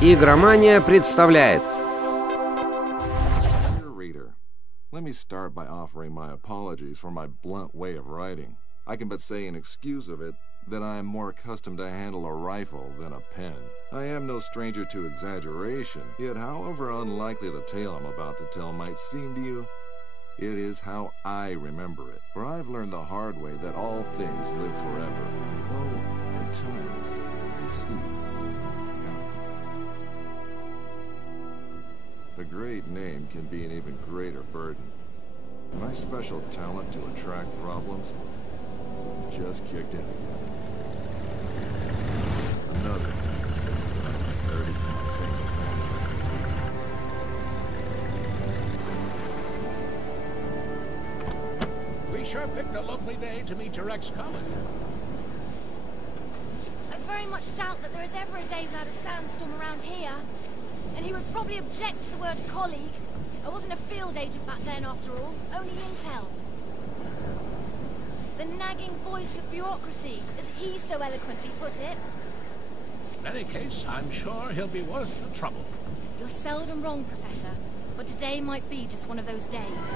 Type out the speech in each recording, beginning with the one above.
Игромания представляет. Let me start by offering my apologies for my blunt way of writing. I can but say in excuse of it that I am more accustomed to handle a rifle than a pen. I am no stranger to exaggeration, yet however unlikely the tale I'm about to tell might seem to you, it is how I remember it. For I've learned the hard way that all things live forever, though at times they sleep unforgotten. A great name can be an even greater burden. My special talent to attract problems just kicked in again. Another mistake that I inherited from my famous ancestor. We sure picked a lovely day to meet your ex-colleague. I very much doubt that there is ever a day without a sandstorm around here. And he would probably object to the word colleague. I wasn't a field agent back then, after all. Only intel. The nagging voice of bureaucracy, as he so eloquently put it. In any case, I'm sure he'll be worth the trouble. You're seldom wrong, Professor. But today might be just one of those days.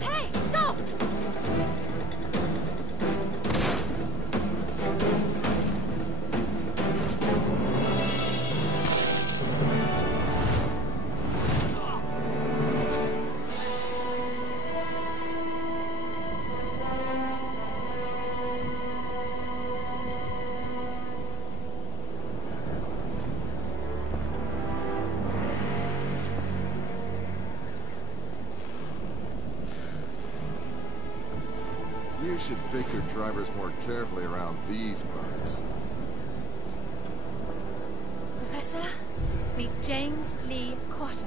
Hey, stop! You should pick your drivers more carefully around these parts. Professor, meet James Lee Quatermain.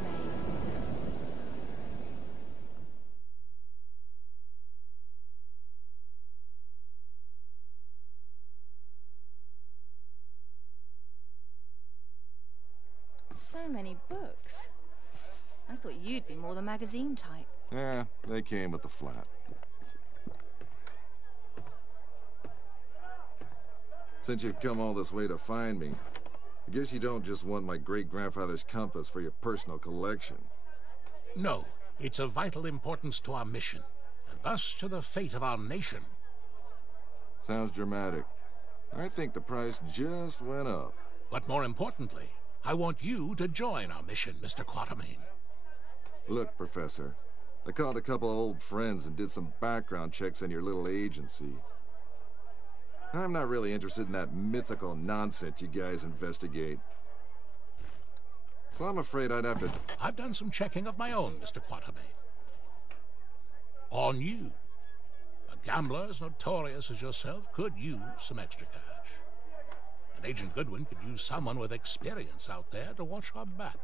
So many books. I thought you'd be more the magazine type. Yeah, they came with the flat. Since you've come all this way to find me, I guess you don't just want my great-grandfather's compass for your personal collection. No, it's of vital importance to our mission, and thus to the fate of our nation. Sounds dramatic. I think the price just went up. But more importantly, I want you to join our mission, Mr. Quatermain. Look, Professor, I called a couple of old friends and did some background checks on your little agency. I'm not really interested in that mythical nonsense you guys investigate. So I'm afraid I'd have to... I've done some checking of my own, Mr. Quatermain. On you. A gambler as notorious as yourself could use some extra cash. And Agent Goodwin could use someone with experience out there to watch her back.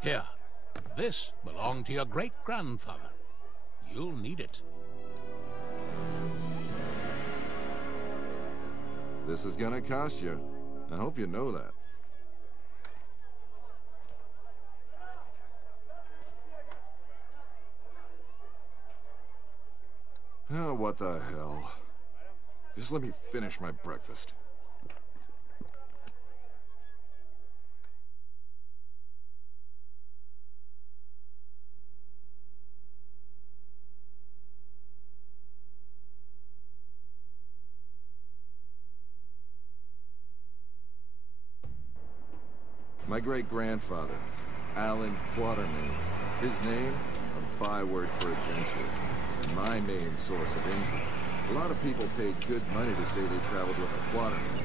Here, this belonged to your great-grandfather. You'll need it. This is gonna cost you. I hope you know that. Oh, what the hell. Just let me finish my breakfast. My great-grandfather, Alan Quatermain. His name, a byword for adventure, and my main source of income. A lot of people paid good money to say they traveled with a Quatermain.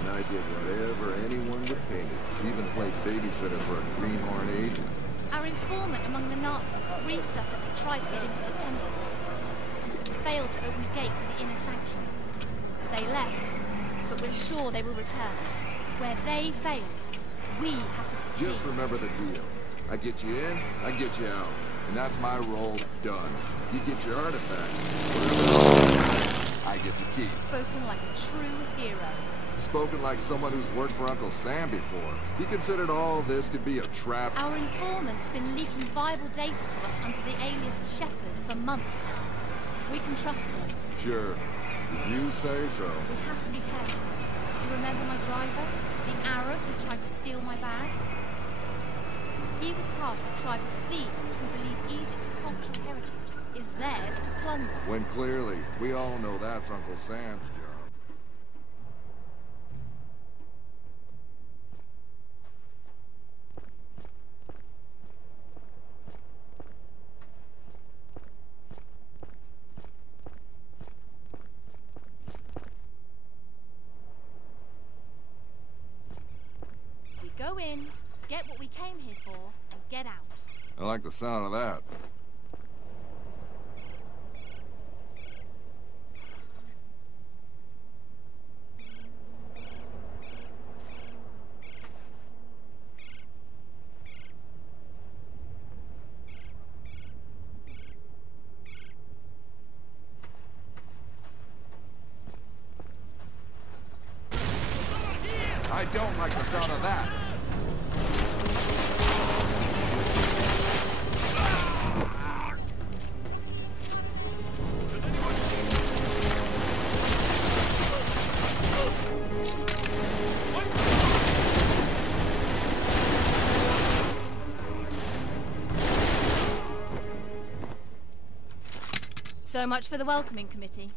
And I did whatever anyone would pay me, even played babysitter for a greenhorn agent. Our informant among the Nazis briefed us that they tried to get into the temple. Failed to open the gate to the inner sanctuary. They left, but we're sure they will return. Where they failed, we have to succeed. Just remember the deal. I get you in, I get you out. And that's my role done. You get your artifact, whatever I get to keep. Spoken like a true hero. Spoken like someone who's worked for Uncle Sam before. He considered all this to be a trap. Our informant's been leaking viable data to us under the alias Shepherd for months now. We can trust him. Sure. If you say so. We have to be careful. You remember my driver? The Arab who tried to steal my bag? He was part of a tribe of thieves who believe Egypt's cultural heritage is theirs to plunder. When clearly, we all know that's Uncle Sam's job. Go in, get what we came here for, and get out. I like the sound of that. I don't like the sound of that. So much for the welcoming committee.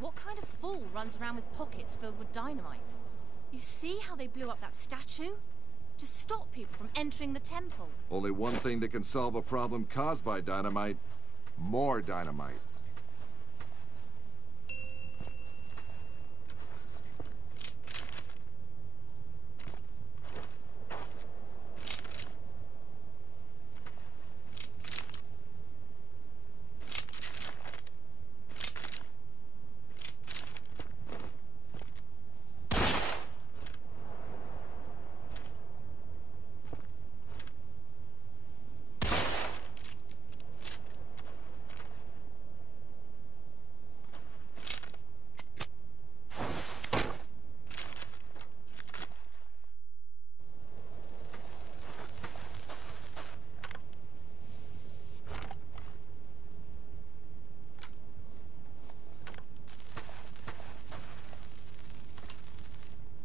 What kind of fool runs around with pockets filled with dynamite? You see how they blew up that statue? To stop people from entering the temple. Only one thing that can solve a problem caused by dynamite. More dynamite.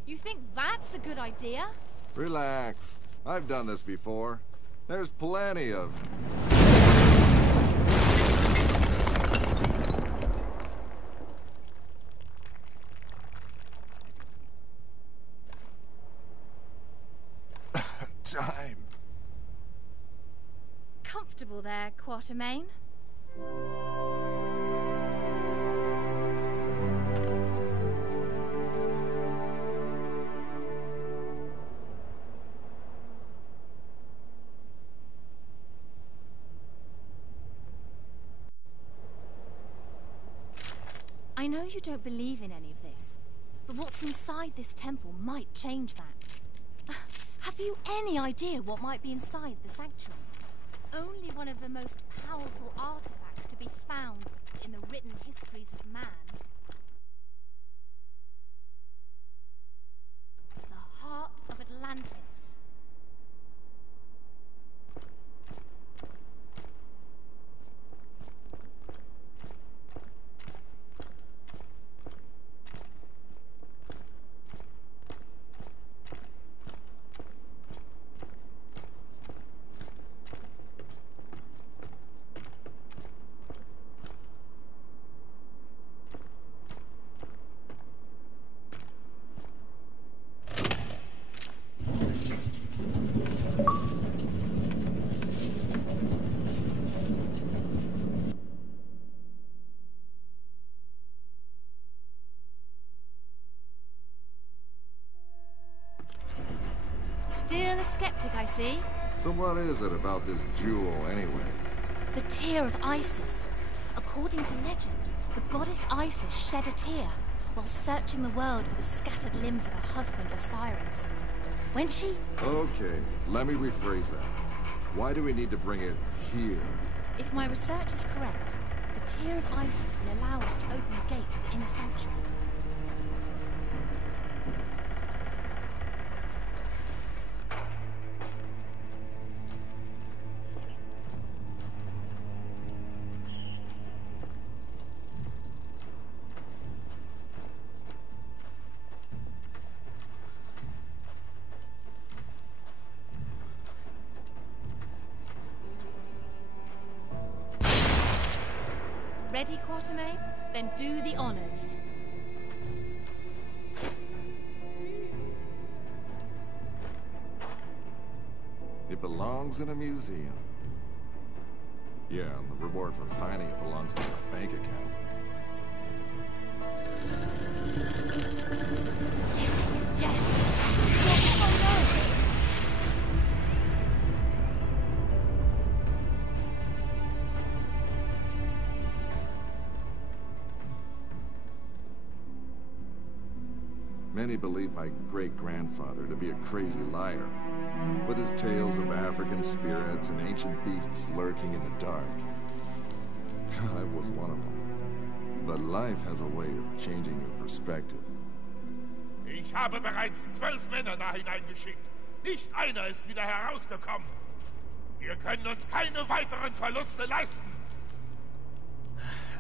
You think that's a good idea? Relax. I've done this before. There's plenty of... time. Comfortable there, Quatermain? I know you don't believe in any of this, but what's inside this temple might change that. Have you any idea what might be inside the sanctuary? Only one of the most powerful artifacts to be found in the written histories of man. The heart of Atlantis. Still a skeptic, I see. So what is it about this jewel, anyway? The tear of Isis. According to legend, the goddess Isis shed a tear while searching the world for the scattered limbs of her husband Osiris. When she... Okay, let me rephrase that. Why do we need to bring it here? If my research is correct, the tear of Isis will allow us to open the gate to the inner sanctuary. Ready, Quatermain? Then do the honors. It belongs in a museum. Yeah, and the reward for finding it belongs to a bank account. Yes! Oh no! Many believe my great-grandfather to be a crazy liar, with his tales of African spirits and ancient beasts lurking in the dark. I was one of them. But life has a way of changing your perspective. Ich habe bereits 12 Männer da hineingeschickt. Nicht einer ist wieder herausgekommen. Wir können uns keine weiteren Verluste leisten.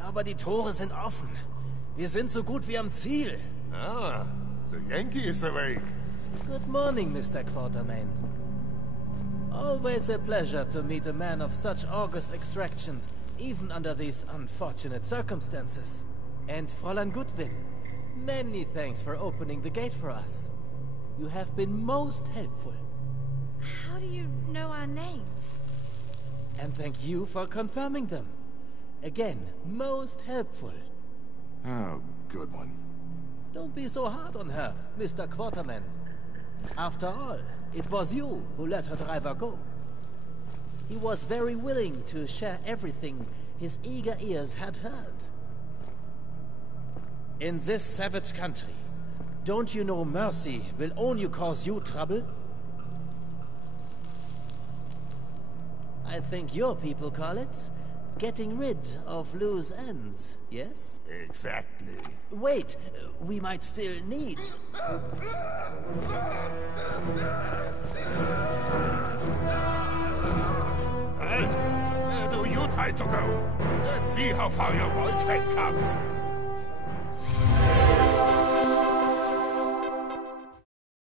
Aber die Tore sind offen. Wir sind so gut wie am Ziel. Ah, the Yankee is awake. Good morning, Mr. Quatermain. Always a pleasure to meet a man of such august extraction, even under these unfortunate circumstances. And Fräulein Goodwin, many thanks for opening the gate for us. You have been most helpful. How do you know our names? And thank you for confirming them. Again, most helpful. Oh, good one. Don't be so hard on her, Mr. Quatermain. After all, it was you who let her driver go. He was very willing to share everything his eager ears had heard. In this savage country, don't you know mercy will only cause you trouble? I think your people call it getting rid of loose ends, yes? Exactly. Wait, we might still need... Halt! Do you try to go? Let's see how far your boyfriend comes.